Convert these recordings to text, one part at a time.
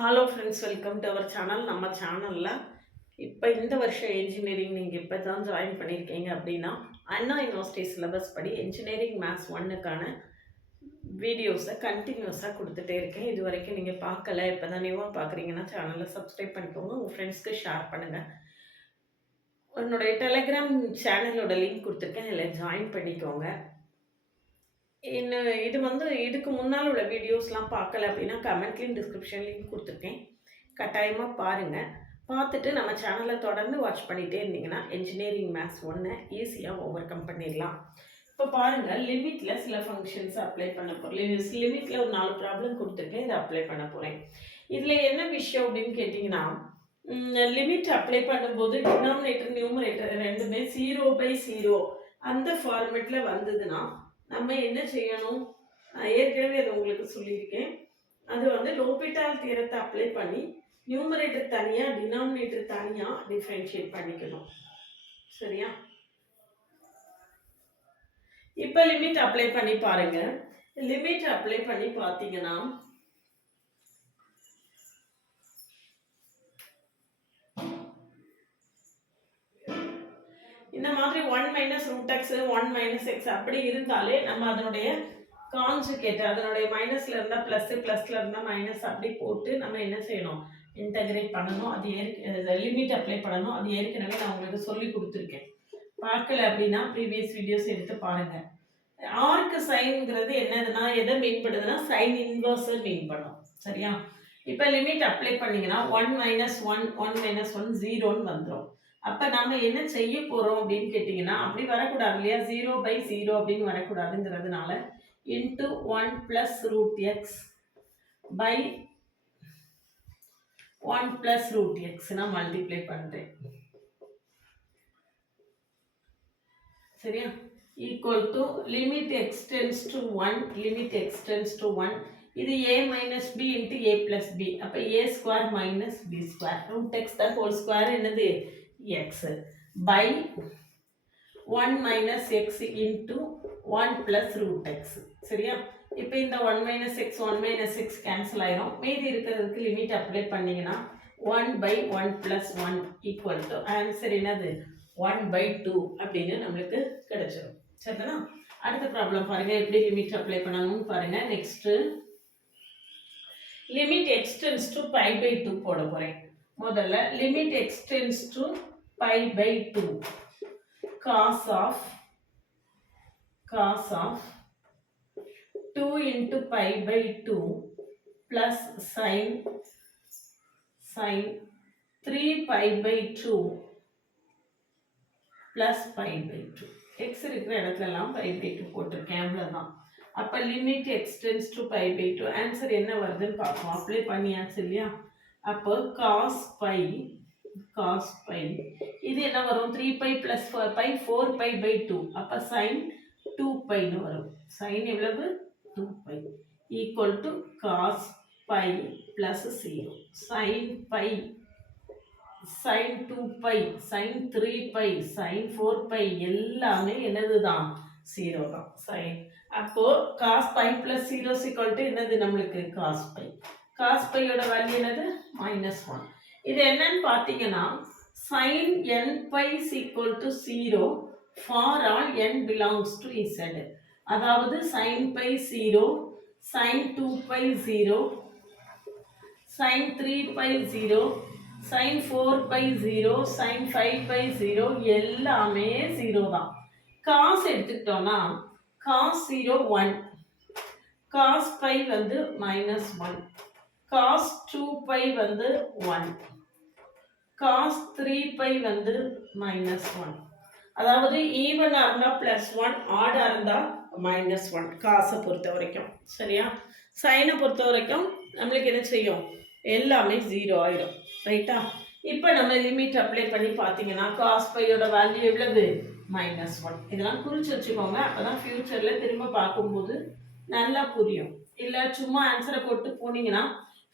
Hello friends, welcome to our channel. நம்ம சேனலில் இப்போ இந்த வருஷம் என்ஜினியரிங் நீங்கள் இப்போ தான் ஜாயின் பண்ணியிருக்கீங்க அப்படின்னா அண்ணா யூனிவர்சிட்டி சிலபஸ் படி என்ஜினியரிங் மேத்ஸ் 1க்கான வீடியோஸை கண்டினியூஸாக கொடுத்துட்டே இருக்கேன். இது வரைக்கும் நீங்கள் பார்க்கல, இப்போ தான் நியூவாக பார்க்குறீங்கன்னா சேனலை சப்ஸ்கிரைப் பண்ணிக்கோங்க, உங்கள் ஃப்ரெண்ட்ஸ்க்கு ஷேர் பண்ணுங்கள். என்னுடைய டெலிகிராம் சேனலோட லிங்க் கொடுத்துருக்கேன், அதில் ஜாயின் பண்ணிக்கோங்க. இதுக்கு முன்னால் உள்ள வீடியோஸ்லாம் பார்க்கல அப்படின்னா கமெண்ட்லேயும் டிஸ்கிரிப்ஷன்லேயும் கொடுத்துருக்கேன், கட்டாயமாக பாருங்கள். பார்த்துட்டு நம்ம சேனலை தொடர்ந்து வாட்ச் பண்ணிகிட்டே இருந்தீங்கன்னா என்ஜினியரிங் மேத்ஸ் 1 ஈஸியாக ஓவர் கம் பண்ணிடலாம். இப்போ பாருங்கள், லிமிட்டில் சில ஃபங்க்ஷன்ஸ் அப்ளை பண்ண போகிறேன். லிமிட்டில் ஒரு 4 ப்ராப்ளம் கொடுத்துருக்கேன், இதை அப்ளை பண்ண போகிறேன். இதில் என்ன விஷயம் அப்படின்னு கேட்டிங்கன்னா, லிமிட் அப்ளை பண்ணும்போது டினாமினேட்டர் நியூமரேட்டர் ரெண்டுமே 0/0 அந்த ஃபார்மேட்டில் வந்ததுன்னா நம்ம என்ன செய்யணும்? ஏற்கனவே அது உங்களுக்கு சொல்லியிருக்கேன். அது லோபிட்டால் தியரத்தை அப்ளை பண்ணி நியூமரேட்டர் தனியாக டினாமினேட்டர் தனியாக டிஃப்ரென்ஷியேட் பண்ணிக்கணும். சரியா? இப்போ லிமிட் அப்ளை பண்ணி பாருங்க. லிமிட் அப்ளை பண்ணி பார்த்தீங்கன்னா இந்த மாதிரி 1 - √x 1 - x அப்படி இருந்தாலே நம்ம அதனுடைய கான்ஜுகேட், அதனுடைய மைனஸ்ல இருந்தால் ப்ளஸ், ப்ளஸ்ல இருந்தால் மைனஸ் அப்படி போட்டு நம்ம என்ன செய்யணும்? இன்டகிரேட் பண்ணணும். அது லிமிட் அப்ளை பண்ணணும். அது ஏற்கனவே நான் உங்களுக்கு சொல்லி கொடுத்துருக்கேன். பார்க்கல அப்படின்னா ப்ரீவியஸ் வீடியோஸ் எடுத்து பாருங்கள். ஆர்க்கு சைன்ங்கிறது என்னதுன்னா எதை மீன் பண்ணுதுன்னா சைன் இன்வர்ஸை மீன் பண்ணும். சரியா? இப்போ லிமிட் அப்ளை பண்ணிங்கன்னா 1 - 1 1 - 1 0ன்னு வந்துடும். அப்போ நம்ம என்ன செய்ய போகிறோம் அப்படின்னு கேட்டிங்கன்னா, அப்படி வரக்கூடாது இல்லையா? 0/0 அப்படின்னு வரக்கூடாதுங்கிறதுனால இன்ட்டு 1 + √x பை 1 + √x நான் மல்டிப்ளை பண்ணுறேன். சரியா? Equal to limit x tends to 1, limit x tends to 1. இது a - b into a + b. அப்போ a² - b². √x தான் ஹோல் ஸ்கொயர் என்னது? x by 1 - x into 1 + √x. சரியா? இப்போ இந்த 1 - x 1 - x கேன்சல் ஆயிரும். மீதி இருக்கிறதுக்கு லிமிட் அப்ளை பண்ணீங்கன்னா 1/1 + 1 ஈக்குவல் டு ஆன்சர் என்னது? 1/2 அப்படின்னு நம்மளுக்கு கிடைச்சிடும். சரிதானா? அடுத்த ப்ராப்ளம் பாருங்க, எப்படி லிமிட் அப்ளை பண்ணணும்னு பாருங்க. Next limit x tends to π/2 போட போறேன். முதல்ல limit x tends to π/2 cos of 2 into π/2 plus sin 3π/2 plus π/2. x இருக்கிற இடத்துலலாம் π/2 போட்டிருக்கேன், அவ்வளோதான். அப்போ limit x tends to π/2 answer என்ன வருதுன்னு பார்ப்போம். அப்ளை பண்ணியாச்சு இல்லையா? அப்போ cos π இது என்ன வரும்? 3π + 4π 4π/2. அப்போ sin 2πன்னு வரும். sin எவ்வளவு? 2π equal to cos π + 0 sin π sin 2π sin 3π sin 4π எல்லாமே என்னது தான்? 0 தான். sin அப்போ cos π + 0 = என்னது? நம்மளுக்கு cos π. cos πயோட வேல்யூ என்னது? -1. இது என்னன்னு பார்த்தீங்கன்னா sin nπ = 0 for all n belongs to z. அதாவது sin π 0, sin 2π 0, sin 3π 0, sin 4π 0, sin 5π 0 எல்லாமே 0 தான். cos எடுத்துக்கிட்டோம்னா cos 0 1, cos π -1, cos 2π 1, cos 3π -1. அதாவது ஈவனாக இருந்தால் +1, ஆடாக இருந்தால் -1 காசை பொறுத்த வரைக்கும். சரியா? சைனை பொறுத்த வரைக்கும் நம்மளுக்கு என்ன செய்யும்? எல்லாமே 0 ஆயிடும். ரைட்டா? இப்போ நம்ம லிமிட் அப்ளை பண்ணி பார்த்தீங்கன்னா cos πயோட வேல்யூ எவ்வளவு? -1. இதெல்லாம் குறித்து வச்சுக்கோங்க, அப்போ தான் ஃப்யூச்சரில் திரும்ப பார்க்கும்போது நல்லா புரியும். இல்லை சும்மா ஆன்சரை போட்டு போனீங்கன்னா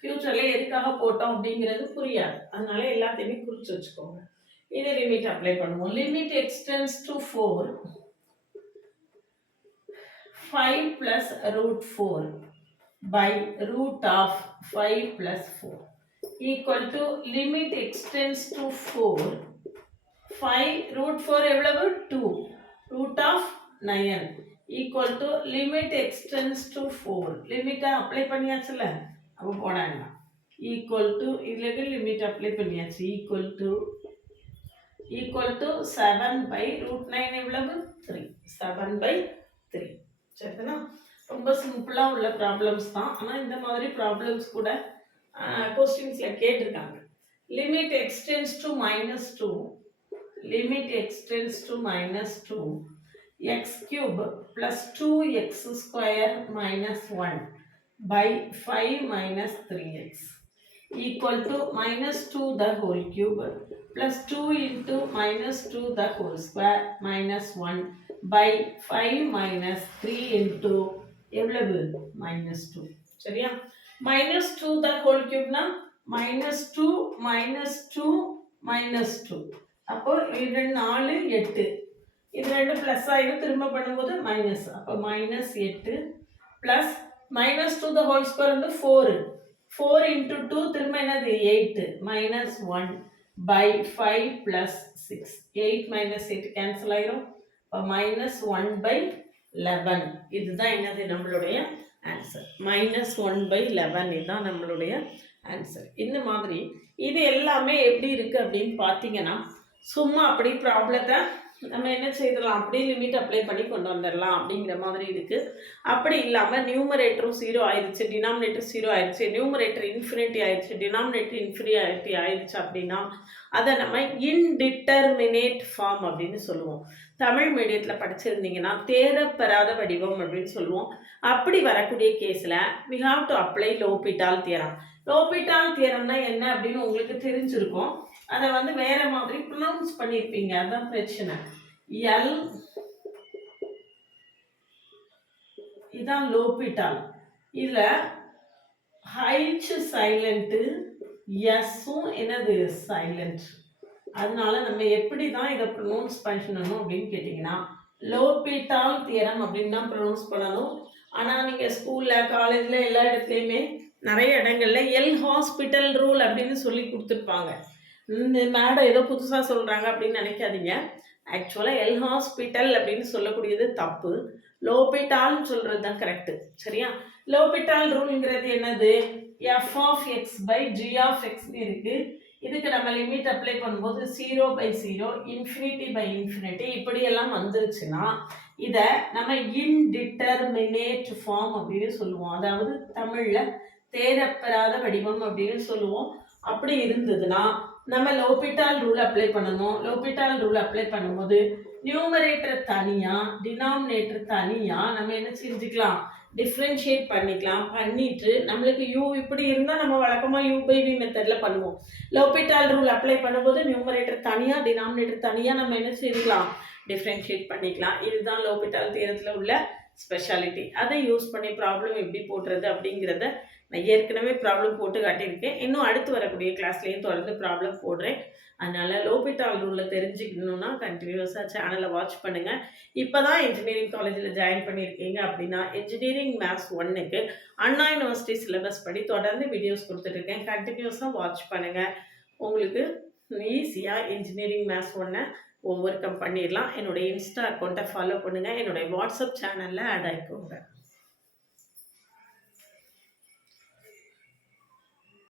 ஃப்யூச்சரில் எதுக்காக போட்டோம் அப்படிங்கிறது புரியாது. அதனால எல்லாத்தையுமே குறித்து வச்சுக்கோங்க. இதை லிமிட் அப்ளை பண்ணுவோம். Limit x tends to 4 5 + √4 by root of 5 plus 4. equal to limit x tends to 4 5 root 4 எவ்வளவு 2 root of 9 equal to limit x tends to 4 லிமிட்டை அப்ளை பண்ணியாச்சுல அப்போ போடாங்க equal to இதுல லிமிட் அப்ளை பண்ணியாச்சு equal to 7 by root 9 எவ்வளவு 3 7 by 3 சரிதானா ரொம்ப சிம்பிளா உள்ள ப்ராப்ளம்ஸ் தான் ஆனா இந்த மாதிரி ப்ராப்ளம்ஸ் கூட क्वेश्चंसல கேட்டிருக்காங்க limit x tends to -2 limit x tends to -2 x cube plus 2x square minus 1 by 5 minus 3x equal to -2 the whole cube plus 2 into -2 the whole square minus 1 by 5 minus 3 into எவ்வளவு -2 சரியா -2 the whole cube னா -2 -2 அப்போ இது 4 8 இது ரெண்டு plus ஆயிடும் திரும்ப பண்ணும்போது மைனஸ் அப்போ -8 பிளஸ் -2 the whole square வந்து 4 into 2 திரும்ப என்னது 8 -1 by 5 plus 6 8 minus 8 கேன்சல் ஆயிரும் அப்போ -1 by 11 இதுதான் என்னது நம்மளுடைய ஆன்சர் -1 by 11 இதுதான் நம்மளுடைய ஆன்சர் இந்த மாதிரி இது எல்லாமே எப்படி இருக்கு அப்படின்னு பார்த்தீங்கன்னா சும்மா அப்படி ப்ராப்ளத்தை நம்ம என்ன செய்யலாம் அப்படியே லிமிட் அப்ளை பண்ணி கொண்டு வந்துடலாம் அப்படிங்கிற மாதிரி இருக்குது அப்படி இல்லாமல் நியூமரேட்டரும் 0 ஆயிடுச்சு டினாமினேட்டர் 0 ஆயிடுச்சு நியூமரேட்டர் இன்ஃபினிட்டி ஆயிடுச்சு டினாமினேட்டர் இன்ஃபினிட்டி ஆயிடுச்சு அப்படின்னா அதை நம்ம இன்டிட்டர்மினேட் ஃபார்ம் அப்படின்னு சொல்லுவோம் தமிழ் மீடியத்தில் படிச்சிருந்தீங்கன்னா தேரப்பெறாத வடிவம் அப்படின்னு சொல்லுவோம் அப்படி வரக்கூடிய கேஸில் we have to apply L'Hopital theorem L'Hopital தியரம்னா என்ன அப்படின்னு உங்களுக்கு தெரிஞ்சிருக்கும் அதை வந்து வேற மாதிரி ப்ரொனவுன்ஸ் பண்ணியிருப்பீங்க அதான் பிரச்சனை எல் இதான் லோபிட்டால் இதில் ஹைச் சைலண்ட்டு எஸ்ஸும் என்னது சைலண்ட் அதனால நம்ம எப்படி தான் இதை ப்ரொனவுன்ஸ் பண்ணணும் அப்படின்னு கேட்டிங்கன்னா லோபிட்டால் தியரம் அப்படின்னு தான் ப்ரொனவுன்ஸ் பண்ணணும் ஆனால் நீங்கள் ஸ்கூலில் காலேஜில் எல்லா இடத்துலையுமே நிறைய இடங்கள்ல எல் ஹாஸ்பிட்டல் ரூல் அப்படின்னு சொல்லி கொடுத்துருப்பாங்க இந்த மேடம் ஏதோ புதுசாக சொல்கிறாங்க அப்படின்னு நினைக்காதீங்க ஆக்சுவலாக எல் ஹாஸ்பிட்டல் அப்படின்னு சொல்லக்கூடியது தப்பு லோபிட்டால்னு சொல்கிறது தான் கரெக்டு சரியா லோபிட்டால் ரூல்ங்கிறது என்னது f of x by g of எக்ஸ்னு இருக்குது இதுக்கு நம்ம லிமிட் அப்ளை பண்ணும்போது 0 by 0 இன்ஃபினிட்டி பை இன்ஃபினிட்டி இப்படியெல்லாம் வந்துருச்சுன்னா இதை நம்ம இன்டிட்டர்மினேட் ஃபார்ம் அப்படின்னு சொல்லுவோம் அதாவது தமிழில் தேரப்பெறாத வடிவம் அப்படின்னு சொல்லுவோம் அப்படி இருந்ததுன்னா நம்ம லோபிட்டால் ரூல் அப்ளை பண்ணணும் லோபிட்டால் ரூல் அப்ளை பண்ணும்போது நியூமரேட்டர் தனியாக டினாமினேட்டர் தனியாக நம்ம என்ன செஞ்சுக்கலாம் டிஃப்ரென்ஷியேட் பண்ணிக்கலாம் பண்ணிட்டு நம்மளுக்கு யூ இப்படி இருந்தால் நம்ம வழக்கமாக யூ பை வி மெத்தடில் பண்ணுவோம் லோபிட்டால் ரூல் அப்ளை பண்ணும்போது நியூமரேட்டர் தனியாக டினாமினேட்டர் தனியாக நம்ம என்ன செய்யலாம் டிஃப்ரென்ஷியேட் பண்ணிக்கலாம் இதுதான் லோபிட்டால் தியரத்தில் உள்ள ஸ்பெஷாலிட்டி அதை யூஸ் பண்ணி ப்ராப்ளம் எப்படி போடுறது அப்படிங்கிறத நான் ஏற்கனவே ப்ராப்ளம் போட்டு காட்டியிருக்கேன் இன்னும் அடுத்து வரக்கூடிய கிளாஸ்லேயும் தொடர்ந்து ப்ராப்ளம் போடுறேன் அதனால் லோபிட்டால் ரூலில் தெரிஞ்சுக்கணுன்னா கண்டினியூஸாக சேனலை வாட்ச் பண்ணுங்கள் இப்போ தான் இன்ஜினியரிங் காலேஜில் ஜாயின் பண்ணியிருக்கீங்க அப்படின்னா இன்ஜினியரிங் மேத்ஸ் 1க்கு அண்ணா யூனிவர்சிட்டி சிலபஸ் படி தொடர்ந்து வீடியோஸ் கொடுத்துட்ருக்கேன் கண்டினியூஸாக வாட்ச் பண்ணுங்கள் உங்களுக்கு ஈஸியாக இன்ஜினியரிங் மேத்ஸ் 1 ஓவர் கம் பண்ணிடலாம் என்னோடய இன்ஸ்டா அக்கௌண்ட்டை ஃபாலோ பண்ணுங்கள் என்னுடைய வாட்ஸ்அப் சேனலில் ஆட் ஆகிக்கோங்க